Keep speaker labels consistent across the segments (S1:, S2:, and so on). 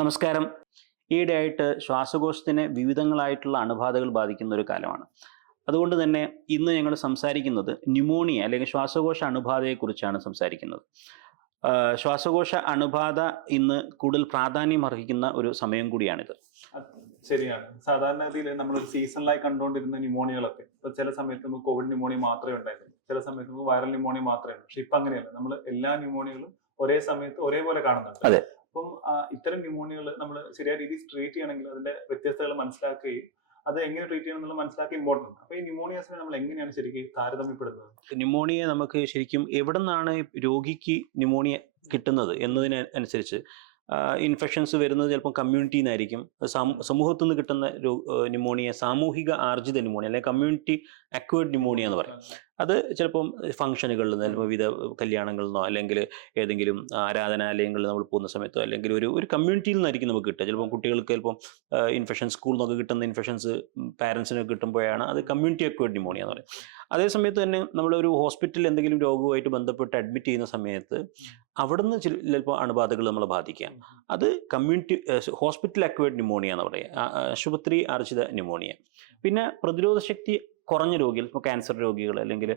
S1: നമസ്കാരം. ഈയിടെയായിട്ട് ശ്വാസകോശത്തിനെ വിവിധങ്ങളായിട്ടുള്ള അണുബാധകൾ ബാധിക്കുന്ന ഒരു കാലമാണ്. അതുകൊണ്ട് തന്നെ ഇന്ന് ഞങ്ങൾ സംസാരിക്കുന്നത് ന്യൂമോണിയ അല്ലെങ്കിൽ ശ്വാസകോശ അണുബാധയെക്കുറിച്ചാണ് സംസാരിക്കുന്നത്. ശ്വാസകോശ അണുബാധ ഇന്ന് കൂടുതൽ പ്രാധാന്യം അർഹിക്കുന്ന ഒരു സമയം കൂടിയാണിത്.
S2: ശരിയാണ് സാധാരണഗതിയിൽ നമ്മൾ ഒരു സീസണിലായി കണ്ടുകൊണ്ടിരുന്ന ന്യൂമോണിയകളൊക്കെ ഇപ്പൊ ചില സമയത്ത് നമുക്ക് കോവിഡ് ന്യൂമോണിയ മാത്രമേ ഉണ്ടായിരുന്നുള്ളൂ. ചില സമയത്ത് നമുക്ക് വൈറൽ ന്യൂമോണിയ മാത്രമേ ഉള്ളൂ. പക്ഷെ ഇപ്പൊ അങ്ങനെയല്ല. നമ്മൾ എല്ലാ ന്യൂമോണിയകളും ഒരേ സമയത്ത് ഒരേപോലെ കാണുന്നുണ്ട്.
S1: അതെ.
S2: അപ്പം ഇത്തരം ന്യൂമോണിയകൾ നമ്മൾ ശരിയായ രീതിയിൽ ട്രീറ്റ് ചെയ്യണമെങ്കിൽ അതിന്റെ വ്യത്യസ്തതകൾ മനസ്സിലാക്കുകയും അത് എങ്ങനെ ട്രീറ്റ് ചെയ്യണം എന്നുള്ളത് മനസ്സിലാക്കി ഇമ്പോർട്ടന്റ് അപ്പൊ ഈ ന്യൂമോണിയാസിനെ നമ്മൾ എങ്ങനെയാണ് ശരിക്കും താരതമ്യപ്പെടുന്നത്
S1: ന്യൂമോണിയ നമുക്ക് ശരിക്കും എവിടെ നിന്നാണ് രോഗിക്ക് ന്യൂമോണിയ കിട്ടുന്നത് എന്നതിന് അനുസരിച്ച് ഇൻഫെക്ഷൻസ് വരുന്നത് ചിലപ്പോൾ കമ്മ്യൂണിറ്റിയിൽ നിന്നായിരിക്കും സമൂ- സമൂഹത്തിൽ നിന്ന് കിട്ടുന്ന ന്യൂമോണിയ സാമൂഹിക ആർജിത ന്യൂമോണിയ അല്ലെങ്കിൽ കമ്മ്യൂണിറ്റി അക്വേർഡ് ന്യൂമോണിയ എന്ന് പറയും. അത് ചിലപ്പം ഫംഗ്ഷനുകളിൽ നിന്ന് ചിലപ്പോൾ വിവിധ കല്യാണങ്ങളിൽ നിന്നോ അല്ലെങ്കിൽ ഏതെങ്കിലും ആരാധനാലയങ്ങളിൽ നമ്മൾ പോകുന്ന സമയത്തോ അല്ലെങ്കിൽ ഒരു ഒരു കമ്മ്യൂണിറ്റിയിൽ നിന്നായിരിക്കും നമുക്ക് കിട്ടുക. ചിലപ്പം കുട്ടികൾക്ക് ചിലപ്പം ഇൻഫെക്ഷൻ സ്കൂളിൽ നിന്നൊക്കെ കിട്ടുന്ന ഇൻഫെക്ഷൻസ് പാരൻസിനൊക്കെ കിട്ടുമ്പോഴാണ് അത് കമ്മ്യൂണിറ്റി അക്വേർഡ് ന്യൂമോണിയ എന്ന് പറയും അതേ സമയത്ത് തന്നെ നമ്മൾ ഒരു ഹോസ്പിറ്റലിൽ എന്തെങ്കിലും രോഗവുമായിട്ട് ബന്ധപ്പെട്ട് അഡ്മിറ്റ് ചെയ്യുന്ന സമയത്ത് അവിടുന്ന് ചിലപ്പോൾ അണുബാധകൾ നമ്മളെ ബാധിക്കാം അത് കമ്മ്യൂണിറ്റി ഹോസ്പിറ്റൽ അക്വേർഡ് ന്യൂമോണിയ എന്ന് പറയുക. ആശുപത്രി ആർജിത ന്യൂമോണിയ പിന്നെ പ്രതിരോധ ശക്തി കുറഞ്ഞ രോഗികൾ ഇപ്പോൾ ക്യാൻസർ രോഗികൾ അല്ലെങ്കിൽ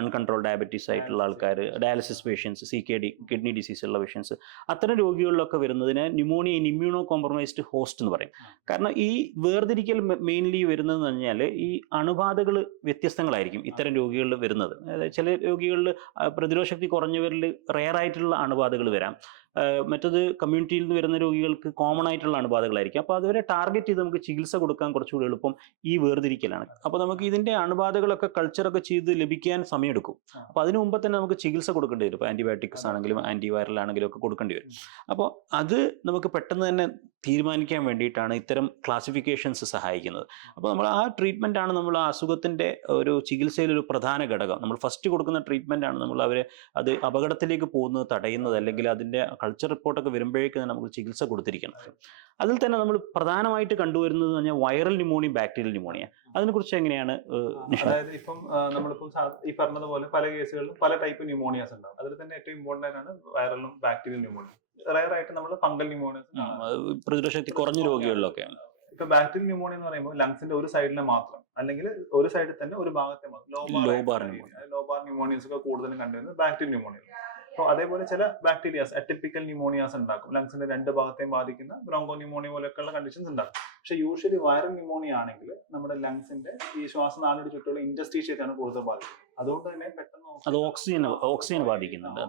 S1: അൺകൺട്രോൾ ഡയബറ്റീസ് ആയിട്ടുള്ള ആൾക്കാർ dialysis patients C K D kidney disease ഉള്ള പേഷ്യൻസ് അത്തരം രോഗികളിലൊക്കെ വരുന്നതിന് pneumonia in immunocompromised host എന്ന് പറയും. കാരണം ഈ വേർതിരിക്കൽ മെയിൻലി വരുന്നതെന്ന് പറഞ്ഞാൽ ഈ അണുബാധകൾ വ്യത്യസ്തങ്ങളായിരിക്കും ഇത്തരം രോഗികളിൽ വരുന്നത്. അതായത് ചില രോഗികളിൽ പ്രതിരോധ ശക്തി കുറഞ്ഞവരിൽ റെയർ ആയിട്ടുള്ള അണുബാധകൾ വരാം. മറ്റത് കമ്മ്യൂണിറ്റിയിൽ നിന്ന് വരുന്ന രോഗികൾക്ക് കോമൺ ആയിട്ടുള്ള അണുബാധകളായിരിക്കും. അപ്പോൾ അതുവരെ ടാർഗറ്റ് ചെയ്ത് നമുക്ക് ചികിത്സ കൊടുക്കാൻ കുറച്ചുകൂടി എളുപ്പം ഈ വേർതിരിക്കലാണ്. അപ്പോൾ നമുക്ക് ഇതിന്റെ അണുബാധകളൊക്കെ കൾച്ചറൊക്കെ ചെയ്ത് ലഭിക്കാൻ സമയമെടുക്കും. അപ്പോൾ അതിനു മുമ്പ് തന്നെ നമുക്ക് ചികിത്സ കൊടുക്കേണ്ടി വരും. ഇപ്പോൾ ആന്റിബയോട്ടിക്സ് ആണെങ്കിലും ആന്റിവൈറൽ ആണെങ്കിലും ഒക്കെ കൊടുക്കേണ്ടി വരും. അപ്പോൾ അത് നമുക്ക് പെട്ടെന്ന് തന്നെ തീരുമാനിക്കാൻ വേണ്ടിയിട്ടാണ് ഇത്തരം ക്ലാസിഫിക്കേഷൻസ് സഹായിക്കുന്നത്. അപ്പോൾ നമ്മൾ ആ ട്രീറ്റ്മെന്റ് ആണ് നമ്മൾ ആ അസുഖത്തിന്റെ ഒരു ചികിത്സയിലൊരു പ്രധാന ഘടകം. നമ്മൾ ഫസ്റ്റ് കൊടുക്കുന്ന ട്രീറ്റ്മെന്റ് ആണ് നമ്മൾ അവരെ അത് അപകടത്തിലേക്ക് പോകുന്നത് തടയുന്നത് അല്ലെങ്കിൽ അതിന്റെ കൾച്ചർ റിപ്പോർട്ടൊക്കെ വരുമ്പോഴേക്ക് തന്നെ നമുക്ക് ചികിത്സ കൊടുത്തിരിക്കണം അതിൽ തന്നെ നമ്മൾ പ്രധാനമായിട്ട് കണ്ടുവരുന്നത് എന്ന് പറഞ്ഞാൽ വൈറൽ ന്യൂമോണിയ ബാക്ടീരിയൽ ന്യൂമോണിയ അതിനെക്കുറിച്ച് എങ്ങനെയാണ്
S2: അതായത് ഇപ്പം നമ്മളിപ്പം ഈ പറഞ്ഞതുപോലെ പല കേസുകളിലും പല ടൈപ്പ് ന്യൂമോണിയാസ് ഉണ്ടാവും. അതിൽ തന്നെ ഏറ്റവും ഇമ്പോർട്ടന്റ് ആണ് വൈറലും ബാക്ടീരിയൽ ന്യൂമോണിയ റയർ ആയിട്ട് നമ്മൾ ഫംഗൽ
S1: ന്യൂമോണിയ കുറഞ്ഞ രോഗികളിലൊക്കെ.
S2: ഇപ്പൊ ബാക്ടീരിയൽ ന്യൂമോണിയ എന്ന് പറയുമ്പോൾ ലങ്സിന്റെ ഒരു സൈഡിനെ മാത്രം അല്ലെങ്കിൽ ഒരു സൈഡിൽ തന്നെ ഒരു ഭാഗത്തെ മാത്രം. ലോബാർ ന്യൂമോണിയസ് ഒക്കെ കൂടുതലും കണ്ടുവരുന്നത് ബാക്ടീരിയൽ ന്യൂമോണിയ അപ്പൊ അതേപോലെ ചില ബാക്ടീരിയാസ് അറ്റിപ്പിക്കൽ ന്യൂമോണിയാസ് ഉണ്ടാക്കും. ലങ്സിന്റെ രണ്ട് ഭാഗത്തെയും ബാധിക്കുന്ന ബ്രോങ്കോ ന്യൂമോണിയ പോലെയൊക്കെയുള്ള കണ്ടീഷൻസ് ഉണ്ടാകും. പക്ഷെ യൂഷ്വലി വൈറൽ ന്യൂമോണിയ ആണെങ്കിൽ നമ്മുടെ ലങ്സിന്റെ ഈ ശ്വാസനാളിയുടെ ചുറ്റുള്ള ഇൻഡസ്ട്രീഷ്യത്താണ് കൂടുതൽ ബാധിക്കുന്നത്. അതുകൊണ്ട് തന്നെ പെട്ടെന്ന്
S1: ഓക്സിജൻ ഓക്സിജൻ ബാധിക്കുന്നുണ്ട്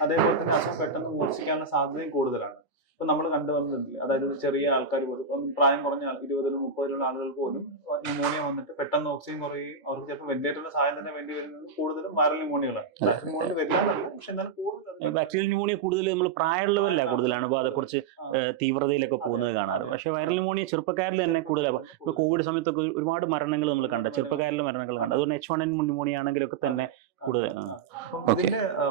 S2: അതേപോലെ തന്നെ അസുഖം പെട്ടെന്ന് മൂർച്ഛിക്കാനുള്ള സാധ്യതയും കൂടുതലാണ്. ഇപ്പൊ നമ്മൾ കണ്ടുവന്നിട്ടില്ല അതായത് ചെറിയ ആൾക്കാർ പോലും ഇപ്പം പ്രായം കുറഞ്ഞ ആൾ- ഇരുപതിലും മുപ്പതിലുള്ള ആളുകൾ പോലും ന്യൂമോണിയ വന്നിട്ട് പെട്ടെന്ന് ഓക്സിജൻ കുറയുകയും അവർക്ക് ചിലപ്പോൾ വെന്റിലേറ്ററിന്റെ സഹായം തന്നെ വേണ്ടി വരുന്നത് കൂടുതലും വൈറൽ ന്യൂമോണിയകളാണ്. വൈറൽ ന്യൂമോണിയ വരില്ല പക്ഷെ എന്നാലും കൂടുതൽ
S1: ബാക്ടീരിയൽ ന്യൂമോണിയ കൂടുതൽ നമ്മൾ പ്രായമുള്ളവരല്ല കൂടുതലാണ് അപ്പോൾ അത് കുറച്ച് തീവ്രതയിലൊക്കെ പോകുന്നത് കാണാറ്. പക്ഷേ വൈറൽ ന്യൂമോണിയ ചെറുപ്പക്കാരിൽ തന്നെ കൂടുതലാണ് ഇപ്പോൾ കോവിഡ് സമയത്തൊക്കെ ഒരുപാട് മരണങ്ങൾ നമ്മൾ കണ്ട. ചെറുപ്പക്കാരിലെ മരണങ്ങൾ കണ്ട. അതുകൊണ്ട് എച്ച് വൺ എൻ ന്യൂമോണിയ ആണെങ്കിലൊക്കെ തന്നെ കൂടുതൽ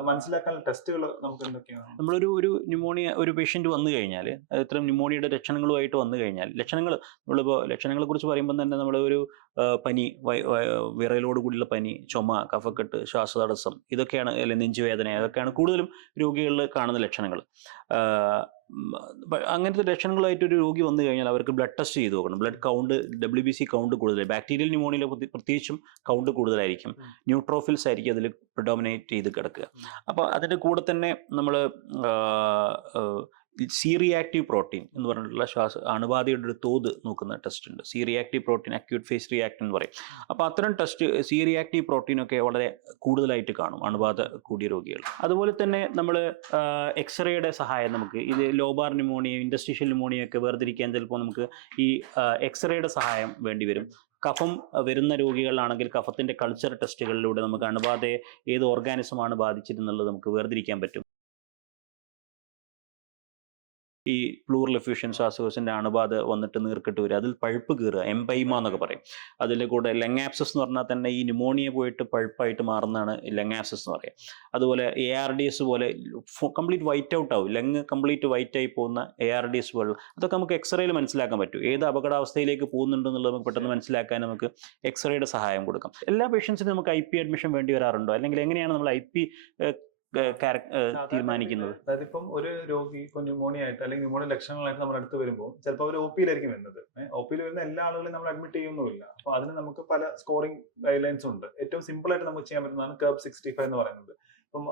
S2: മനസ്സിലാക്കാൻ ടെസ്റ്റുകൾ നമുക്ക് എന്തൊക്കെയാണ്?
S1: നമ്മളൊരു ഒരു ന്യൂമോണിയ ഒരു പേഷ്യന്റ് വന്നു കഴിഞ്ഞാൽ ഇത്തരം ന്യൂമോണിയയുടെ ലക്ഷണങ്ങളുമായിട്ട് വന്നു കഴിഞ്ഞാൽ ലക്ഷണങ്ങൾ നമ്മളിപ്പോൾ ലക്ഷണങ്ങളെ കുറിച്ച് പറയുമ്പോൾ തന്നെ നമ്മൾ ഒരു പനി വയ- വയ- വിറയലോട് കൂടിയുള്ള പനി ചുമ കഫക്കെട്ട് ശ്വാസതടസ്സം ഇതൊക്കെയാണ് അല്ലെങ്കിൽ നെഞ്ചുവേദന അതൊക്കെയാണ് കൂടുതലും രോഗികളിൽ കാണുന്ന ലക്ഷണങ്ങൾ. അങ്ങനത്തെ ലക്ഷണങ്ങളായിട്ട് ഒരു രോഗി വന്നു കഴിഞ്ഞാൽ അവർക്ക് ബ്ലഡ് ടെസ്റ്റ് ചെയ്ത് നോക്കണം. Blood count W B C count കൂടുതൽ ബാക്ടീരിയൽ ന്യൂമോണിയയിൽ പ്രത്യേകിച്ചും കൗണ്ട് കൂടുതലായിരിക്കും. ന്യൂട്രോഫിൽസ് ആയിരിക്കും അതിൽ പ്രിഡോമിനേറ്റ് ചെയ്ത് കിടക്കുക. അപ്പോൾ അതിന്റെ കൂടെ തന്നെ നമ്മൾ സി റിയാക്റ്റീവ് പ്രോട്ടീൻ എന്ന് പറഞ്ഞിട്ടുള്ള ശ്വാസ അണുബാധയുടെ ഒരു തോത് നോക്കുന്ന ടെസ്റ്റ് ഉണ്ട്. C reactive protein acute phase react എന്ന് പറയും. അപ്പോൾ അത്തരം ടെസ്റ്റ് സി റിയാക്റ്റീവ് പ്രോട്ടീൻ ഒക്കെ വളരെ കൂടുതലായിട്ട് കാണും അണുബാധ കൂടിയ രോഗികൾ. അതുപോലെ തന്നെ നമ്മൾ എക്സ്റേയുടെ സഹായം നമുക്ക് ഇത് ലോബാർ ന്യൂമോണിയ ഇൻഡസ്ട്രീഷ്യൽ ന്യൂമോണിയ ഒക്കെ വേർതിരിക്കാൻ ചിലപ്പോൾ നമുക്ക് ഈ എക്സ്റേയുടെ സഹായം വേണ്ടി വരും. കഫം വരുന്ന രോഗികളാണെങ്കിൽ കഫത്തിന്റെ കൾച്ചർ ടെസ്റ്റുകളിലൂടെ നമുക്ക് അണുബാധയെ ഏത് ഓർഗാനിസമാണ് ബാധിച്ചിരുന്നുള്ളത് നമുക്ക് വേർതിരിക്കാൻ പറ്റും. ഈ പ്ലൂറൽ എഫ്യൂഷൻ ശ്വാസകോശിന്റെ അണുബാധ വന്നിട്ട് നീർക്കെട്ട് വരിക അതിൽ പഴുപ്പ് കീറുക എംപൈമ എന്നൊക്കെ പറയും. അതിൽ കൂടെ ലെങ്ങാപ്സസ് എന്ന് പറഞ്ഞാൽ തന്നെ ഈ ന്യൂമോണിയ പോയിട്ട് പഴുപ്പായിട്ട് മാറുന്നതാണ് ലെങ്ങാപ്സസ് എന്ന് പറയുക അതുപോലെ എ ആർ ഡി എസ് പോലെ കംപ്ലീറ്റ് വൈറ്റ് ഔട്ട് ആവും. ലെങ് കംപ്ലീറ്റ് വൈറ്റ് ആയി പോകുന്ന എ ആർ ഡി എസ് പോലെ അതൊക്കെ നമുക്ക് എക്സ്റേയിൽ മനസ്സിലാക്കാൻ പറ്റും. ഏത് അപകടാവസ്ഥയിലേക്ക് പോകുന്നുണ്ടെന്നുള്ളത് നമുക്ക് പെട്ടെന്ന് മനസ്സിലാക്കാൻ നമുക്ക് എക്സ്റേയുടെ സഹായം കൊടുക്കാം. എല്ലാ പേഷ്യൻസിനും നമുക്ക് ഐ പി അഡ്മിഷൻ വേണ്ടി വരാറുണ്ടോ? അല്ലെങ്കിൽ എങ്ങനെയാണ് നമ്മൾ ഐ പി തീരുമാനിക്കുന്നത്.
S2: അതായത് ഇപ്പം ഒരു രോഗി ഇപ്പൊ ന്യൂമോണിയ ആയിട്ട് അല്ലെങ്കിൽ ന്യൂമോണിയ ലക്ഷണങ്ങളായിട്ട് നമ്മുടെ അടുത്ത് വരുമ്പോൾ ചിലപ്പോൾ അവർ ഒ പിയിലായിരിക്കും വരുന്നത്. ഒ പിയിൽ വരുന്ന എല്ലാ ആളുകളും നമ്മൾ അഡ്മിറ്റ് ചെയ്യുന്നില്ല അപ്പൊ അതിന് നമുക്ക് പല സ്കോറിംഗ് ഗൈഡ് ലൈൻസ് ഉണ്ട്. ഏറ്റവും സിമ്പിൾ ആയിട്ട് നമുക്ക് ചെയ്യാൻ പറ്റുന്നതാണ് കർബ് സിക്സ്റ്റി ഫൈവ് എന്ന് പറയുന്നത്. ഇപ്പം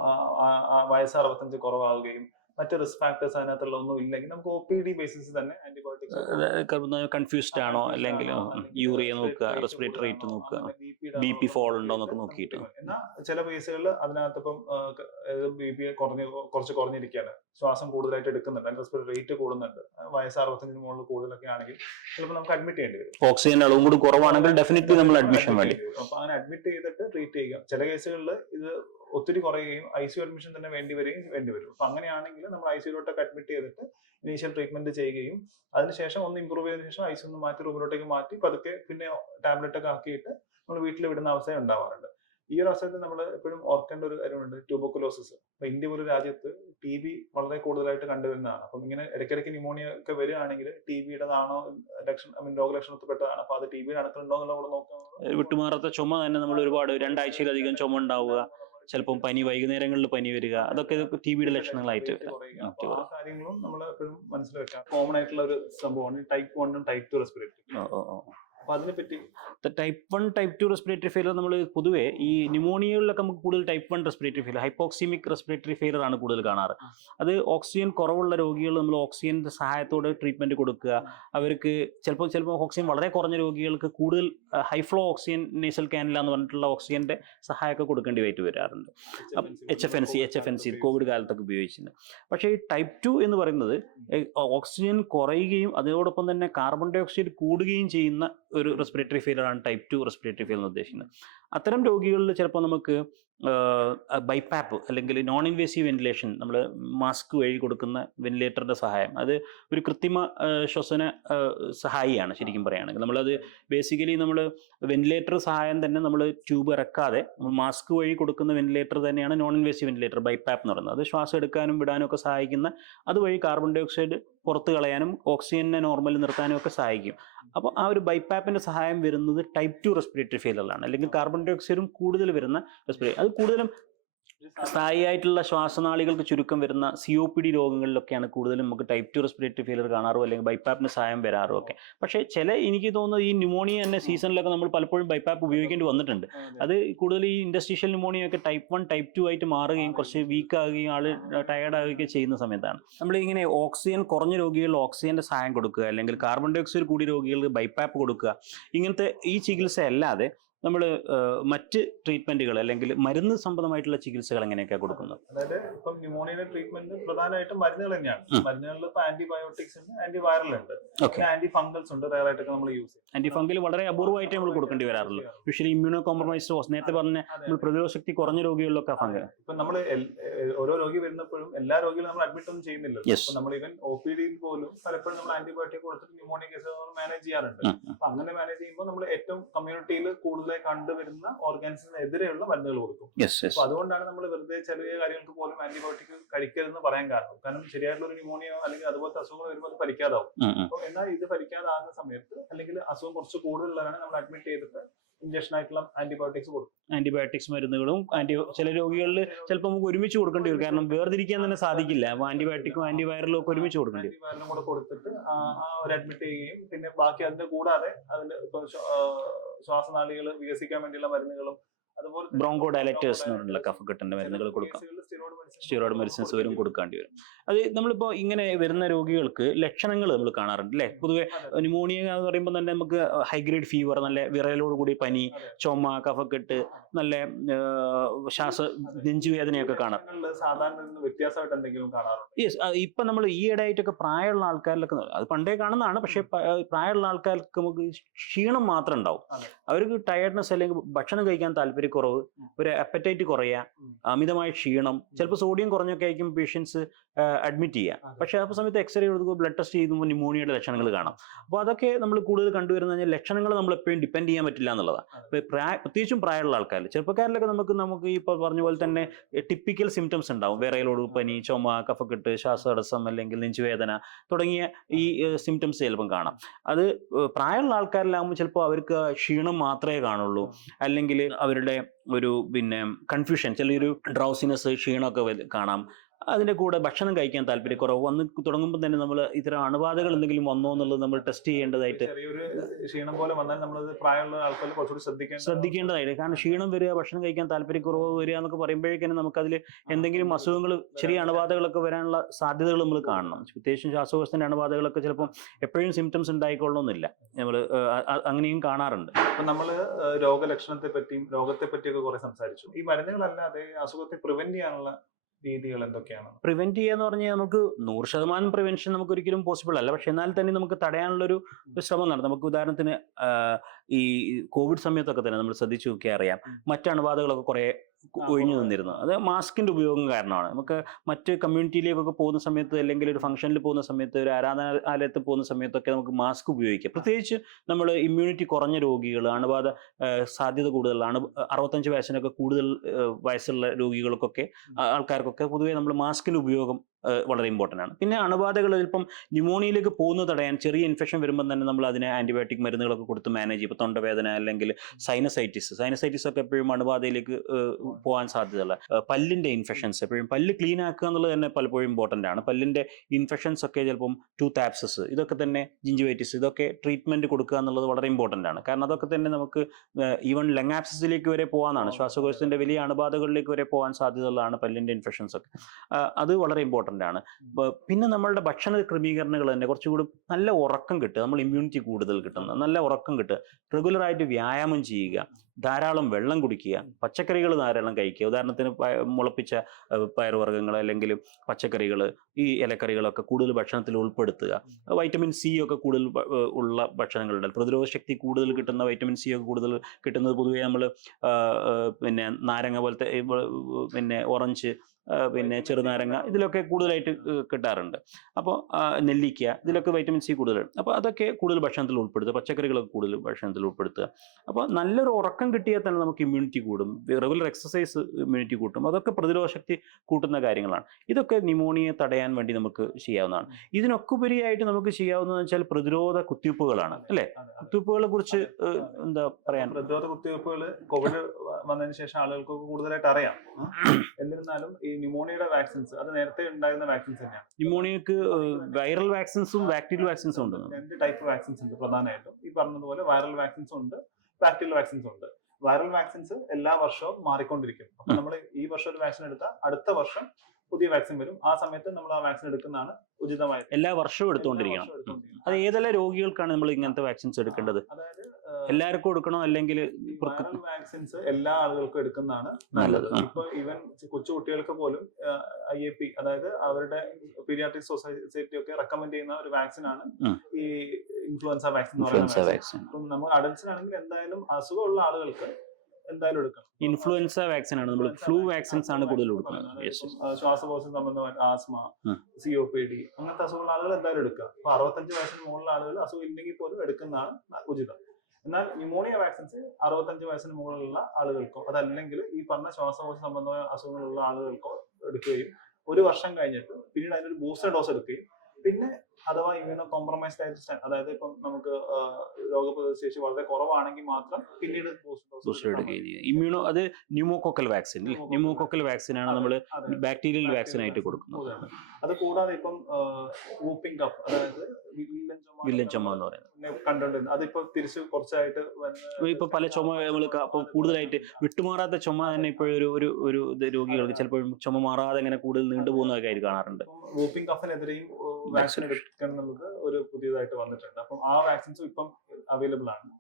S2: വയസ്സ് അറുപത്തഞ്ച് കുറവാകുകയും മറ്റ് റിസ്ക് ഫാക്ടേഴ്സ് അതിനകത്തുള്ള ഒന്നും ഇല്ലെങ്കിൽ നമുക്ക് ഒ പി ഡി ബേസിസ് തന്നെ ആന്റിബയോട്ടിക്സ്
S1: കൺഫ്യൂസ്ഡ് ആണോ? അല്ലെങ്കിൽ യൂറിയ നോക്കുക റെസ്പിറേറ്ററി റേറ്റ് നോക്കുക. ബി പി ഫോൾ ഉണ്ടോ എന്നൊക്കെ നോക്കിയിട്ട്.
S2: എന്നാൽ ചില കേസുകളിൽ അതിനകത്ത് ഇപ്പം ബി പി കുറഞ്ഞ് കുറച്ച് കുറഞ്ഞിരിക്കുകയാണ്. ശ്വാസം കൂടുതലായിട്ട് എടുക്കുന്നുണ്ട്. റെസ്പിറേറ്ററി റേറ്റ് കൂടുന്നുണ്ട്. വയസ്സ് അറുപത്തഞ്ചിന് മുകളിൽ കൂടുതലൊക്കെ ആണെങ്കിൽ ചിലപ്പോൾ നമുക്ക് അഡ്മിറ്റ് ചെയ്യേണ്ടി വരും.
S1: ഓക്സിജൻ അളവും കൂടി കുറവാണെങ്കിൽ ഡെഫിനറ്റ്ലി നമ്മൾ അഡ്മിഷൻ വേണ്ടി.
S2: അപ്പൊ അങ്ങനെ അഡ്മിറ്റ് ചെയ്തിട്ട് ട്രീറ്റ് ചെയ്യുക. ചില കേസുകളിൽ ഇത് ഒത്തിരി കുറയുകയും ഐ സി അഡ്മിഷൻ തന്നെ വേണ്ടി വരികയും വേണ്ടി വരും. അപ്പൊ അങ്ങനെയാണെങ്കിൽ നമ്മൾ ഐ സിയിലോട്ടൊക്കെ അഡ്മിറ്റ് ചെയ്തിട്ട് ഇനീഷ്യൽ ട്രീറ്റ്മെന്റ് ചെയ്യുകയും അതിനുശേഷം ഒന്ന് ഇമ്പ്രൂവ് ചെയ്തതിനു ശേഷം ഐ സി ഒന്ന് മാറ്റി റൂമിലോട്ടേക്ക് മാറ്റി പതുക്കെ പിന്നെ ടാബ്ലറ്റ് ഒക്കെ ആക്കിയിട്ട് നമ്മൾ വീട്ടിൽ വിടുന്ന അവസ്ഥ ഉണ്ടാവാറുണ്ട്. ഈ ഒരു അവസരത്തിൽ നമ്മൾ എപ്പോഴും ഓർക്കേണ്ട ഒരു കാര്യമുണ്ട് ട്യൂബോക്കുലോസിസ് അപ്പൊ ഇന്ത്യ പോലെ രാജ്യത്ത് ടി ബി വളരെ കൂടുതലായിട്ട് കണ്ടുവരുന്നതാണ്. അപ്പം ഇങ്ങനെ ഇടയ്ക്കിടയ്ക്ക് ന്യൂമോണിയ ഒക്കെ വരികയാണെങ്കിൽ ടി ബിയുടെതാണോ ലക്ഷണം ഐ മീൻ രോഗലക്ഷണത്തിൽപ്പെട്ടതാണ് അപ്പൊ അത് ടി ബിയുടെ അടുത്തുണ്ടോ എന്നുള്ള നോക്കുന്നത്
S1: വിട്ടുമാറാത്ത ചുമ തന്നെ നമ്മൾ ഒരുപാട് രണ്ടാഴ്ചയിലധികം ചുമ ഉണ്ടാവുക. ചിലപ്പം പനി വൈകുന്നേരങ്ങളിൽ പനി വരിക അതൊക്കെ ടി ബിയുടെ ലക്ഷണങ്ങളായിട്ട്.
S2: കാര്യങ്ങളും നമ്മൾ എപ്പോഴും മനസ്സിൽ വെക്കാം കോമൺ ആയിട്ടുള്ള ഒരു സംഭവമാണ് ടൈപ്പ് വണ്ണും type two respiratory
S1: type one type two respiratory failure നമ്മൾ പൊതുവേ ഈ ന്യൂമോണിയകളിലൊക്കെ നമുക്ക് കൂടുതൽ type one respiratory failure hypoxemic respiratory failure ആണ് കൂടുതൽ കാണാറ്. അത് ഓക്സിജൻ കുറവുള്ള രോഗികൾ നമ്മൾ ഓക്സിജന്റെ സഹായത്തോടെ ട്രീറ്റ്മെന്റ് കൊടുക്കുക. അവർക്ക് ചിലപ്പോൾ ചിലപ്പോൾ ഓക്സിജൻ വളരെ കുറഞ്ഞ രോഗികൾക്ക് കൂടുതൽ high flow oxygen nasal cannula എന്ന് പറഞ്ഞിട്ടുള്ള ഓക്സിജന്റെ സഹായമൊക്കെ കൊടുക്കേണ്ടി ആയിട്ട് വരാറുണ്ട്. H F N C H F N C COVID കാലത്തൊക്കെ ഉപയോഗിച്ചിട്ടുണ്ട്. പക്ഷേ ഈ ടൈപ്പ് ടു എന്ന് പറയുന്നത് ഓക്സിജൻ കുറയുകയും അതിനോടൊപ്പം തന്നെ കാർബൺ ഡൈ ഓക്സൈഡ് കൂടുകയും ചെയ്യുന്ന ഒരു റെസ്പിറേറ്ററി ഫെയിലർ ആണ് ടൈപ്പ് ടു റെസ്പിറേറ്ററി ഫെയിലർ എന്ന് ഉദ്ദേശിക്കുന്നത്. അത്തരം രോഗികളിൽ ചിലപ്പോൾ നമുക്ക് ബൈപ്പാപ്പ് അല്ലെങ്കിൽ നോൺ ഇൻവേസീവ് വെന്റിലേഷൻ നമ്മൾ മാസ്ക് വഴി കൊടുക്കുന്ന വെന്റിലേറ്ററിന്റെ സഹായം. അത് ഒരു കൃത്രിമ ശ്വസന സഹായിയാണ് ശരിക്കും പറയുകയാണെങ്കിൽ. നമ്മളത് ബേസിക്കലി നമ്മൾ വെന്റിലേറ്റർ സഹായം തന്നെ നമ്മൾ ട്യൂബ് ഇറക്കാതെ മാസ്ക് വഴി കൊടുക്കുന്ന വെന്റിലേറ്റർ തന്നെയാണ് നോൺ ഇൻവേസീവ് വെന്റിലേറ്റർ ബൈപ്പാപ്പ് എന്ന് പറയുന്നത്. അത് ശ്വാസം എടുക്കാനും വിടാനും ഒക്കെ സഹായിക്കുന്ന അതുവഴി കാർബൺ ഡൈ ഓക്സൈഡ് പുറത്ത് കളയാനും ഓക്സിജനെ നോർമൽ നിർത്താനും ഒക്കെ സഹായിക്കും. അപ്പോൾ ആ ഒരു ബൈപ്പാപ്പിന്റെ സഹായം വരുന്നത് ടൈപ്പ് ടു റെസ്പിറേറ്ററി ഫെയിലറിലാണ് അല്ലെങ്കിൽ കാർബൺ ഡൈ ഓക്സൈഡും കൂടുതൽ വരുന്ന റെസ്പിറേറ്ററി അത് കൂടുതലും സ്ഥായിയായിട്ടുള്ള ശ്വാസനാളികൾക്ക് ചുരുക്കം വരുന്ന സി ഒ പി ഡി രോഗങ്ങളിലൊക്കെയാണ് കൂടുതലും നമുക്ക് ടൈപ്പ് ടു റെസ്പിറേറ്ററി ഫെയിലർ കാണാറും അല്ലെങ്കിൽ ബൈപ്പാപ്പിന് സഹായം വരാറും ഒക്കെ. പക്ഷേ ചില എനിക്ക് തോന്നുന്നത് ഈ ന്യൂമോണിയ തന്നെ സീസണിലൊക്കെ നമ്മൾ പലപ്പോഴും ബൈപ്പാപ്പ് ഉപയോഗിക്കേണ്ടി വന്നിട്ടുണ്ട്. അത്. കൂടുതൽ ഈ ഇൻഡസ്ട്രീഷ്യൽ ന്യൂമോണിയ ഒക്കെ ടൈപ്പ് വൺ ടൈപ്പ് ടു ആയിട്ട് മാറുകയും കുറച്ച് വീക്ക് ആകുകയും ആൾ ടയർഡ് ആകുകയൊക്കെ ചെയ്യുന്ന സമയത്താണ്. നമ്മൾ ഇങ്ങനെ ഓക്സിജൻ കുറഞ്ഞ രോഗികളിൽ ഓക്സിജന്റെ സഹായം കൊടുക്കുക അല്ലെങ്കിൽ കാർബൺ ഡൈ ഓക്സൈഡ് കൂടിയ രോഗികൾക്ക് ബൈപ്പാപ്പ് കൊടുക്കുക. ഇങ്ങനത്തെ ഈ ചികിത്സ അല്ലാതെ നമ്മൾ മറ്റ് ട്രീറ്റ്മെന്റുകൾ അല്ലെങ്കിൽ മരുന്ന് സംബന്ധമായിട്ടുള്ള ചികിത്സകൾ എങ്ങനെയൊക്കെ കൊടുക്കുന്നത്?
S2: അതായത് ഇപ്പം ന്യൂമോണിയയുടെ ട്രീറ്റ്മെന്റ് പ്രധാനമായിട്ടും മരുന്നുകൾ തന്നെയാണ്. മരുന്നുകളിൽ ഇപ്പൊ ആന്റിബയോട്ടിക്സ് ഉണ്ട് ആന്റിവൈറൽ ഉണ്ട്. ആന്റി ഫംഗൽസ് ഉണ്ട് റയർ ആയിട്ടൊക്കെ നമ്മൾ യൂസ് ചെയ്യും.
S1: ആന്റി ഫംഗൽ വളരെ അപൂർവമായിട്ട് നമ്മൾ കൊടുക്കേണ്ടി വരാറുള്ളൂ. പക്ഷേ ഇമ്മ്യൂണോ കോംപ്രമൈസ്ഡ് നേരത്തെ പറഞ്ഞ നമ്മൾ പ്രതിരോധ ശക്തി കുറഞ്ഞ രോഗികളിലൊക്കെ ഫംഗൽ
S2: ഇപ്പൊ നമ്മൾ ഓരോ രോഗി വരുന്നപ്പോഴും എല്ലാ രോഗികളും നമ്മൾ അഡ്മിറ്റ് ഒന്നും ചെയ്യുന്നില്ല. നമ്മൾ ഇവൻ ഒ പി ഡിയിൽ പോലും പലപ്പോഴും നമ്മൾ ആന്റിബയോട്ടിക് കൊടുത്തിട്ട് ന്യൂമോണിയ കേസ് മാനേജ് ചെയ്യാറുണ്ട്. അപ്പൊ അങ്ങനെ മാനേജ് ചെയ്യുമ്പോൾ നമ്മൾ ഏറ്റവും കമ്മ്യൂണിറ്റിയിൽ കൂടുതലായി കണ്ടുവരുന്ന ഓർഗാൻസിന് എതിരെയുള്ള മരുന്നുകൾ കൊടുക്കും. അപ്പൊ അതുകൊണ്ടാണ് നമ്മൾ വെറുതെ ചെറിയ കാര്യങ്ങൾക്ക് പോലും ആന്റിബയോട്ടിക് കഴിക്കരുതെന്ന് പറയാൻ കാരണം. കാരണം ശരിയായിട്ടുള്ള ഒരു ന്യൂമോണിയോ അല്ലെങ്കിൽ അതുപോലത്തെ അസുഖങ്ങൾ വരുമ്പോൾ അത് പരിക്കാതാവും. അപ്പൊ എന്നാൽ ഇത് പരിക്കാതാകുന്ന സമയത്ത് അല്ലെങ്കിൽ അസുഖം കുറച്ച് കൂടുതലുള്ളവരാണ് നമ്മൾ അഡ്മിറ്റ് ചെയ്തിട്ട് ഇഞ്ചക്ഷൻ ആയിട്ടുള്ള ആന്റിബയോട്ടിക്സ് കൊടുക്കും.
S1: ആന്റിബയോട്ടിക്സ് മരുന്നുകളും ആന്റി ചില രോഗികളിൽ ചിലപ്പോൾ നമുക്ക് ഒരുമിച്ച് കൊടുക്കേണ്ടി വരും. കാരണം വേർതിരിക്കാൻ തന്നെ സാധിക്കില്ല. അപ്പൊ ആന്റിബയോട്ടിക്കും ആന്റിവൈറലും ഒക്കെ ഒരുമിച്ച് കൊടുക്കേണ്ടി വരും.
S2: കൂടെ കൊടുത്തിട്ട് ആ ആ ഒരു അഡ്മിറ്റ് ചെയ്യുകയും പിന്നെ ബാക്കി അതിന്റെ കൂടാതെ അതിന്റെ ശ്വാസനാളികൾ വികസിക്കാൻ വേണ്ടിയുള്ള മരുന്നുകളും
S1: ബ്രോങ്കോ ഡയലറ്റേഴ്സ് എന്ന് പറഞ്ഞിട്ടുള്ള കഫക്കെട്ടിന്റെ മരുന്നുകൾ കൊടുക്കാം. സ്റ്റീറോയിഡ് മെഡിസിൻസ് വരും കൊടുക്കേണ്ടി വരും. അത് നമ്മളിപ്പോൾ ഇങ്ങനെ വരുന്ന രോഗികൾക്ക് ലക്ഷണങ്ങൾ നമ്മൾ കാണാറുണ്ട് അല്ലേ? പൊതുവെ ന്യൂമോണിയ എന്ന് പറയുമ്പോൾ തന്നെ നമുക്ക് ഹൈഗ്രേഡ് ഫീവർ നല്ല വിറയലോട് കൂടി പനി ചുമ കഫക്കെട്ട് നല്ല ശ്വാസ നെഞ്ചുവേദനയൊക്കെ കാണാം. യെസ് ഇപ്പൊ നമ്മൾ ഈ ഇടയായിട്ടൊക്കെ പ്രായമുള്ള ആൾക്കാരിലൊക്കെ അത് പണ്ടേ കാണുന്നതാണ്. പക്ഷെ പ്രായമുള്ള ആൾക്കാർക്ക് നമുക്ക് ക്ഷീണം മാത്രം ഉണ്ടാവും. അവർക്ക് ടയർഡ്നെസ് അല്ലെങ്കിൽ ഭക്ഷണം കഴിക്കാൻ താല്പര്യക്കുറവ് ഒരു അപ്പറ്റൈറ്റ് കുറയുക. അമിതമായ ക്ഷീണം ചിലപ്പോൾ സോഡിയം കുറഞ്ഞൊക്കെ ആയിരിക്കും പേഷ്യൻസ് അഡ്മിറ്റ് ചെയ്യുക പക്ഷെ ആ സമയത്ത് എക്സ്റേ എടുക്കുമ്പോൾ ബ്ലഡ് ടെസ്റ്റ് ചെയ്യുമ്പോൾ ന്യൂമോണിയയുടെ ലക്ഷണങ്ങൾ കാണാം. അപ്പോൾ അതൊക്കെ നമ്മൾ കൂടുതൽ കണ്ടുവരുന്ന കഴിഞ്ഞാൽ ലക്ഷണങ്ങൾ നമ്മൾ എപ്പോഴും ഡിപ്പെൻഡ് ചെയ്യാൻ പറ്റില്ല എന്നുള്ളതാണ്. ഇപ്പോൾ പ്രായ പ്രത്യേകിച്ചും പ്രായമുള്ള ആൾക്കാർ ചെറുപ്പക്കാരിലൊക്കെ നമുക്ക് നമുക്ക് ഈ ഇപ്പോൾ പറഞ്ഞ പോലെ തന്നെ ടിപ്പിക്കൽ സിംറ്റംസ് ഉണ്ടാവും. വിറയലോട് പനി ചുമ കഫക്കെട്ട് ശ്വാസതടസ്സം അല്ലെങ്കിൽ നെഞ്ചുവേദന തുടങ്ങിയ ഈ സിംറ്റംസ് ചിലപ്പം കാണാം. അത് പ്രായമുള്ള ആൾക്കാരിലാകുമ്പോൾ ചിലപ്പോൾ അവർക്ക് ക്ഷീണം മാത്രമേ കാണുള്ളൂ. അല്ലെങ്കിൽ അവരുടെ ഒരു പിന്നെ കൺഫ്യൂഷൻ ചെറിയൊരു ഡ്രൗസിനെസ് ക്ഷീണമൊക്കെ കാണാം. അതിന്റെ കൂടെ ഭക്ഷണം കഴിക്കാൻ താല്പര്യക്കുറവ്. വന്ന് തുടങ്ങുമ്പോൾ തന്നെ നമ്മൾ ഇത്തരം അണുബാധകൾ എന്തെങ്കിലും വന്നോ എന്നുള്ളത് നമ്മൾ ടെസ്റ്റ് ചെയ്യേണ്ടതായിട്ട്
S2: ക്ഷീണം പോലെ വന്നാൽ നമ്മൾ പ്രായമുള്ള ആൾക്കാർ കുറച്ചുകൂടി ശ്രദ്ധിക്കേണ്ട
S1: ശ്രദ്ധിക്കേണ്ടതായിട്ട്. കാരണം ക്ഷീണം വരിക ഭക്ഷണം കഴിക്കാൻ താല്പര്യക്കുറവ് വരിക എന്നൊക്കെ പറയുമ്പോഴേക്കും നമുക്കതിൽ എന്തെങ്കിലും അസുഖങ്ങൾ ചെറിയ അണുബാധകളൊക്കെ വരാനുള്ള സാധ്യതകൾ നമ്മൾ കാണണം. പ്രത്യേകിച്ചും ശ്വാസകോശത്തിന്റെ അണുബാധകളൊക്കെ ചിലപ്പം എപ്പോഴും സിംറ്റംസ് ഉണ്ടായിക്കൊള്ളണമെന്നില്ല. നമ്മൾ അങ്ങനെയും കാണാറുണ്ട്.
S2: അപ്പം നമ്മൾ രോഗലക്ഷണത്തെ പറ്റിയും രോഗത്തെ പറ്റിയൊക്കെ കുറെ സംസാരിച്ചു. ഈ മരുന്നുകളല്ലാതെ അസുഖത്തെ പ്രിവെന്റ് ചെയ്യാനുള്ള രീതികൾ എന്തൊക്കെയാണ്?
S1: പ്രിവെന്റ് ചെയ്യാന്ന് പറഞ്ഞാൽ നമുക്ക് നൂറ് ശതമാനം പ്രിവെൻഷൻ നമുക്ക് ഒരിക്കലും പോസിബിൾ അല്ല. പക്ഷെ എന്നാൽ തന്നെ നമുക്ക് തടയാനുള്ള ഒരു ശ്രമം നടത്തും നമുക്ക് ഉദാഹരണത്തിന് ഈ കോവിഡ് സമയത്തൊക്കെ തന്നെ നമ്മൾ ശ്രദ്ധിച്ചു നോക്കിയാൽ അറിയാം. മറ്റു അണുബാധകളൊക്കെ കുറേ ഒഴിഞ്ഞു
S2: നിന്നിരുന്നത്
S1: നിന്നിരുന്നു. അത് മാസ്കിന്റെ ഉപയോഗം കാരണമാണ്. നമുക്ക് മറ്റ് കമ്മ്യൂണിറ്റിയിലേക്കൊക്കെ പോകുന്ന സമയത്ത് അല്ലെങ്കിൽ ഒരു ഫംഗ്ഷനിൽ പോകുന്ന സമയത്ത് ഒരു ആരാധനാലയത്തിൽ പോകുന്ന സമയത്തൊക്കെ നമുക്ക് മാസ്ക് ഉപയോഗിക്കാം. പ്രത്യേകിച്ച് നമ്മൾ ഇമ്മ്യൂണിറ്റി കുറഞ്ഞ രോഗികൾ അണുബാധ സാധ്യത കൂടുതലാണ് അറുപത്തഞ്ച് വയസ്സിനൊക്കെ കൂടുതൽ വയസ്സുള്ള രോഗികൾക്കൊക്കെ ആൾക്കാർക്കൊക്കെ പൊതുവേ നമ്മൾ മാസ്കിന്റെ ഉപയോഗം വളരെ ഇമ്പോർട്ടന്റ് ആണ്. പിന്നെ അണുബാധകൾ ഇപ്പം ന്യൂമോണിയയിലേക്ക് പോകുന്നത് തടയാൻ ചെറിയ ഇൻഫെക്ഷൻ വരുമ്പോൾ തന്നെ നമ്മൾ അതിനെ ആന്റിബയോട്ടിക് മരുന്നുകളൊക്കെ കൊടുത്ത് മാനേജ് ചെയ്യും. ഇപ്പോൾ തൊണ്ടവേദന അല്ലെങ്കിൽ സൈനസൈറ്റിസ് സൈനസൈറ്റിസ് ഒക്കെ എപ്പോഴും അണുബാധയിലേക്ക് പോകാൻ സാധ്യതയുള്ള പല്ലിന്റെ ഇൻഫെക്ഷൻസ് എപ്പോഴും പല്ല് ക്ലീൻ ആക്കുക എന്നുള്ളത് തന്നെ പലപ്പോഴും ഇമ്പോർട്ടന്റ് ആണ്. പല്ലിന്റെ ഇൻഫെക്ഷൻസ് ഒക്കെ ചിലപ്പം ടൂത്ത് ആപ്സസ് ഇതൊക്കെ തന്നെ ജിഞ്ചുവൈറ്റിസ് ഇതൊക്കെ ട്രീറ്റ്മെന്റ് കൊടുക്കുക എന്നുള്ളത് വളരെ ഇമ്പോർട്ടന്റ് ആണ്. കാരണം അതൊക്കെ തന്നെ നമുക്ക് ഈവൺ ലങ് ആപ്സസിലേക്ക് വരെ പോകാനാണ് ശ്വാസകോശത്തിന്റെ വലിയ അണുബാധകളിലേക്ക് വരെ പോകാൻ സാധ്യതയുള്ളതാണ് പല്ലിന്റെ ഇൻഫെക്ഷൻസ് ഒക്കെ. അത് വളരെ ഇമ്പോർട്ടന്റ് ആണ് പിന്നെ നമ്മളുടെ ഭക്ഷണ ക്രമീകരണങ്ങൾ തന്നെ കുറച്ചുകൂടി നല്ല ഉറക്കം കിട്ടുക. നമ്മൾ ഇമ്മ്യൂണിറ്റി കൂടുതൽ കിട്ടുന്ന നല്ല ഉറക്കം കിട്ടുക. റെഗുലറായിട്ട് വ്യായാമം ചെയ്യുക. ധാരാളം വെള്ളം കുടിക്കുക. പച്ചക്കറികൾ ധാരാളം കഴിക്കുക. ഉദാഹരണത്തിന് മുളപ്പിച്ച പയർ പയറുവർഗങ്ങൾ അല്ലെങ്കിൽ പച്ചക്കറികൾ ഈ ഇലക്കറികളൊക്കെ കൂടുതൽ ഭക്ഷണത്തിൽ ഉൾപ്പെടുത്തുക. വൈറ്റമിൻ സി ഒക്കെ കൂടുതൽ ഉള്ള ഭക്ഷണങ്ങളുണ്ട്. പ്രതിരോധ ശക്തി കൂടുതൽ കിട്ടുന്ന വൈറ്റമിൻ സി ഒക്കെ കൂടുതൽ കിട്ടുന്നത് പൊതുവേ നമ്മൾ പിന്നെ നാരങ്ങ പോലത്തെ പിന്നെ ഓറഞ്ച് പിന്നെ ചെറുനാരങ്ങ ഇതിലൊക്കെ കൂടുതലായിട്ട് കിട്ടാറുണ്ട്. അപ്പോൾ നെല്ലിക്ക ഇതിലൊക്കെ വൈറ്റമിൻ സി കൂടുതലുണ്ട്. അപ്പോൾ അതൊക്കെ കൂടുതൽ ഭക്ഷണത്തിൽ ഉൾപ്പെടുത്തുക. പച്ചക്കറികളൊക്കെ കൂടുതൽ ഭക്ഷണത്തിൽ ഉൾപ്പെടുത്തുക. അപ്പോൾ നല്ലൊരു ഉറക്കം കിട്ടിയാൽ തന്നെ നമുക്ക് ഇമ്മ്യൂണിറ്റി കൂടും. റെഗുലർ എക്സസൈസ് ഇമ്മ്യൂണിറ്റി കൂട്ടും. അതൊക്കെ പ്രതിരോധ ശക്തി കൂട്ടുന്ന കാര്യങ്ങളാണ്. ഇതൊക്കെ ന്യൂമോണിയെ തടയാൻ വേണ്ടി നമുക്ക് ചെയ്യാവുന്നതാണ്. ഇതിനൊക്കെ ഉപരിയായിട്ട് നമുക്ക് ചെയ്യാവുന്നതെന്ന് വെച്ചാൽ പ്രതിരോധ കുത്തിവയ്പ്പുകളാണ് അല്ലേ. കുത്തിവയ്പ്പുകളെ കുറിച്ച്. എന്താ പറയാൻ?
S2: പ്രതിരോധ കുത്തിവയ്പ്പുകൾ കോവിഡ് വന്നതിന് ശേഷം ആളുകൾക്ക് കൂടുതലായിട്ട് അറിയാം. എന്നിരുന്നാലും ഈ ന്യൂമോണിയയുടെ വാക്സിൻസ് അത് നേരത്തെ ഉണ്ടായിരുന്ന വാക്സിൻസ് തന്നെയാണ്.
S1: ന്യൂമോണിയക്ക് വൈറൽ വാക്സിൻസും ബാക്ടീരിയൽ വാക്സിൻസും ഉണ്ട്.
S2: രണ്ട് ടൈപ്പ് വാക്സിൻസ് ഉണ്ട് പ്രധാനമായിട്ടും. ഈ പറഞ്ഞതുപോലെ വൈറൽ വാക്സിൻസ് ഉണ്ട് ബാക്ടീരിയൽ വാക്സിൻസ് ഉണ്ട്. വൈറൽ വാക്സിൻസ് എല്ലാ വർഷവും മാറിക്കൊണ്ടിരിക്കും. അപ്പൊ നമ്മൾ ഈ വർഷം ഒരു വാക്സിൻ എടുത്താൽ അടുത്ത വർഷം പുതിയ വാക്സിൻ വരും. ആ സമയത്ത് നമ്മൾ ആ വാക്സിൻ എടുക്കുന്നതാണ് ഉചിതമായത്
S1: എല്ലാ വർഷവും എടുത്തുകൊണ്ടിരിക്കണം. അത് ഏതെല്ലാം രോഗികൾക്കാണ് നമ്മൾ ഇങ്ങനത്തെ വാക്സിൻസ് എടുക്കേണ്ടത്?
S2: അതായത്
S1: എല്ലാവർക്കും എടുക്കണോ അല്ലെങ്കിൽ
S2: വാക്സിൻസ് എല്ലാ ആളുകൾക്കും എടുക്കുന്നതാണ്
S1: നല്ലത്.
S2: ഇപ്പൊ ഈവൻ കൊച്ചുകുട്ടികൾക്ക് പോലും ഐ എ പി അതായത് അവരുടെ പീഡിയാട്രിക് സൊസൈറ്റി ഒക്കെ റെക്കമെൻഡ് ചെയ്യുന്ന ഒരു വാക്സിൻ ആണ്. ഈ ഇൻഫ്ലുവൻസ വാക്സിൻ എന്ന്
S1: വാക്സിൻ
S2: ഇപ്പം നമ്മൾ അഡൽസിനാണെങ്കിൽ എന്തായാലും അസുഖമുള്ള ആളുകൾക്ക് എന്തായാലും എടുക്കണം.
S1: ഇൻഫ്ലുവൻസ വാക്സിൻ ആണ് നമ്മൾ ഫ്ലൂ വാക്സിൻസ് ആണ് കൂടുതൽ കൊടുക്കുന്നത്.
S2: ശ്വാസകോശം സംബന്ധമായിട്ട് asthma. C O P D അങ്ങനത്തെ അസുഖമുള്ള ആളുകൾ എന്തായാലും എടുക്കുക. അപ്പൊ അറുപത്തഞ്ച് വയസ്സിന് മുകളിലുള്ള ആളുകൾ അസുഖം ഇല്ലെങ്കിൽ പോലും എടുക്കുന്നതാണ് ഉചിതം. എന്നാൽ ന്യൂമോണിയ വാക്സിൻസ് അറുപത്തഞ്ച് വയസ്സിന് മുകളിലുള്ള ആളുകൾക്കോ അതല്ലെങ്കിൽ ഈ പറഞ്ഞ ശ്വാസകോശ സംബന്ധമായ അസുഖങ്ങളുള്ള ആളുകൾക്കോ എടുക്കുകയും ഒരു വർഷം കഴിഞ്ഞിട്ട് പിന്നീട് അതിനൊരു ബൂസ്റ്റർ ഡോസ് എടുക്കുകയും പിന്നെ അഥവാ ഇമ്യൂണോ കോംപ്രമൈസ്ഡ് ആയിട്ട് അതായത് ഇപ്പം നമുക്ക് രോഗപ്രതിശേഷി ശേഷി വളരെ കുറവാണെങ്കിൽ മാത്രം പിന്നീട് ബൂസ്റ്റർ
S1: ഇമ്മ്യൂണോ അത് ന്യൂമോകോക്കൽ വാക്സിൻ ന്യൂമോകോക്കൽ വാക്സിൻ ആണ് നമ്മൾ ബാക്ടീരിയൽ വാക്സിൻ ആയിട്ട് കൊടുക്കുന്നത്.
S2: അതെ. കൂടാതെ ഇപ്പം വൂപ്പിംഗ് കപ്പ് അതായത് വില്ലൻ ചുമ
S1: എന്ന് പറയുന്നത്.
S2: കണ്ടുകൊണ്ടിരുന്നത്. അതിപ്പോ തിരിച്ച് കുറച്ചായിട്ട്
S1: ഇപ്പൊ പല ചുമ നമ്മൾ കൂടുതലായിട്ട് വിട്ടുമാറാത്ത ചുമ തന്നെ ഇപ്പോഴൊരു ഒരു ഒരു ഒരു രോഗികൾക്ക് ചിലപ്പോഴും ചുമ മാറാതെ ഇങ്ങനെ കൂടുതൽ നീണ്ടുപോകുന്നതൊക്കെ ആയിട്ട് കാണാറുണ്ട്.
S2: വൂപ്പിംഗ് കഫിനെതിരെയും വാക്സിൻ എടുക്കണം എന്നുള്ളത് ഒരു പുതിയതായിട്ട് വന്നിട്ടുണ്ട്. അപ്പം ആ വാക്സിൻസ് ഇപ്പം അവൈലബിൾ ആണ്.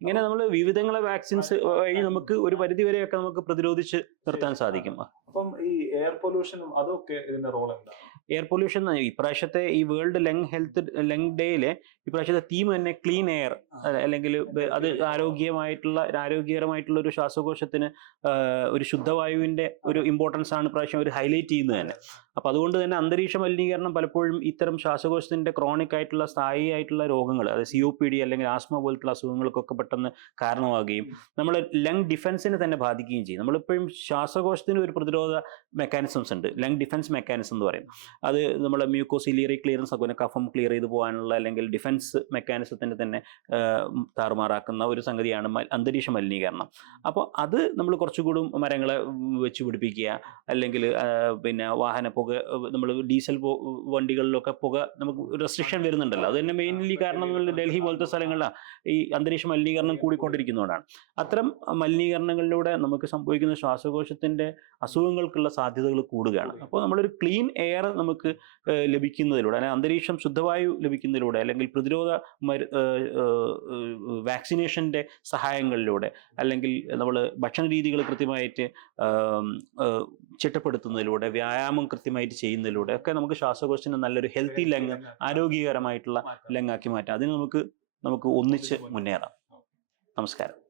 S1: ഇങ്ങനെ നമ്മൾ വിവിധങ്ങളെ വാക്സിൻസ് വഴി നമുക്ക് ഒരു പരിധി വരെയൊക്കെ നമുക്ക് പ്രതിരോധിച്ച് നിർത്താൻ സാധിക്കും.
S2: അപ്പം ഈ എയർ പൊല്യൂഷനും അതൊക്കെ ഇതിന്റെ റോൾ എന്താണ്?
S1: എയർ പൊല്യൂഷൻ ഇപ്രാവശ്യത്തെ ഈ വേൾഡ് ലങ് ഹെൽത്ത് ലങ് ഡേയിലെ ഇപ്രാവശ്യത്തെ തീം തന്നെ ക്ലീൻ എയർ അല്ലെങ്കിൽ അത് ആരോഗ്യമായിട്ടുള്ള ആരോഗ്യകരമായിട്ടുള്ള ഒരു ശ്വാസകോശത്തിന് ഒരു ശുദ്ധവായുവിന്റെ ഒരു ഇമ്പോർട്ടൻസ് ആണ് ഇപ്രാവശ്യം ഒരു ഹൈലൈറ്റ് ചെയ്യുന്നത് തന്നെ. അപ്പൊ അതുകൊണ്ട് തന്നെ അന്തരീക്ഷ മലിനീകരണം പലപ്പോഴും ഇത്തരം ശ്വാസകോശത്തിന്റെ ക്രോണിക് ആയിട്ടുള്ള സ്ഥായി ആയിട്ടുള്ള രോഗങ്ങൾ അതായത് സി ഒ പി ഡി അല്ലെങ്കിൽ ആസ്മ പോലത്തുള്ള അസുഖങ്ങൾക്കൊക്കെ പെട്ടെന്ന് കാരണമാകുകയും നമ്മൾ ലങ് ഡിഫൻസിനെ തന്നെ ബാധിക്കുകയും ചെയ്യും. നമ്മളിപ്പോഴും ശ്വാസകോശത്തിന് ഒരു പ്രതിരോധ മെക്കാനിസംസ് ഉണ്ട്. ലങ് ഡിഫൻസ് മെക്കാനിസം എന്ന് പറയും. അത് നമ്മൾ മ്യൂക്കോസിലിയറി ക്ലിയറൻസ് ഒക്കെ കഫം ക്ലിയർ ചെയ്ത് പോകാനുള്ള അല്ലെങ്കിൽ ഡിഫൻസ് മെക്കാനിസത്തിന് തന്നെ താറുമാറാക്കുന്ന ഒരു സംഗതിയാണ് അന്തരീക്ഷ മലിനീകരണം. അപ്പോൾ അത് നമ്മൾ കുറച്ചുകൂടി മരങ്ങളെ വെച്ച് പിടിപ്പിക്കുക അല്ലെങ്കിൽ പിന്നെ വാഹന പുക നമ്മൾ ഡീസൽ വണ്ടികളിലൊക്കെ പുക നമുക്ക് റെസ്ട്രിക്ഷൻ വരുന്നുണ്ടല്ലോ. അത് തന്നെ മെയിൻലി കാരണം ഡൽഹി പോലത്തെ സ്ഥലങ്ങളിലാണ് ഈ അന്തരീക്ഷ മലിനീകരണം കൂടിക്കൊണ്ടിരിക്കുന്നതുകൊണ്ടാണ്. അത്തരം മലിനീകരണങ്ങളിലൂടെ നമുക്ക് സംഭവിക്കുന്ന ശ്വാസകോശത്തിന്റെ അസുഖങ്ങൾക്കുള്ള സാധ്യതകൾ കൂടുകയാണ്. അപ്പോൾ നമ്മളൊരു ക്ലീൻ എയർ നമുക്ക് ലഭിക്കുന്നതിലൂടെ അല്ലെങ്കിൽ അന്തരീക്ഷം ശുദ്ധവായു ലഭിക്കുന്നതിലൂടെ അല്ലെങ്കിൽ പ്രതിരോധ മരു വാക്സിനേഷന്റെ സഹായങ്ങളിലൂടെ അല്ലെങ്കിൽ നമ്മൾ ഭക്ഷണ രീതികൾ കൃത്യമായിട്ട് ചിട്ടപ്പെടുത്തുന്നതിലൂടെ വ്യായാമം കൃത്യമായിട്ട് ചെയ്യുന്നതിലൂടെ ഒക്കെ നമുക്ക് ശ്വാസകോശത്തിന് നല്ലൊരു ഹെൽത്തി ലങ് ആരോഗ്യകരമായിട്ടുള്ള ലങ്ങാക്കി മാറ്റാം. അതിന് നമുക്ക് നമുക്ക് ഒന്നിച്ച് മുന്നേറാം. നമസ്കാരം.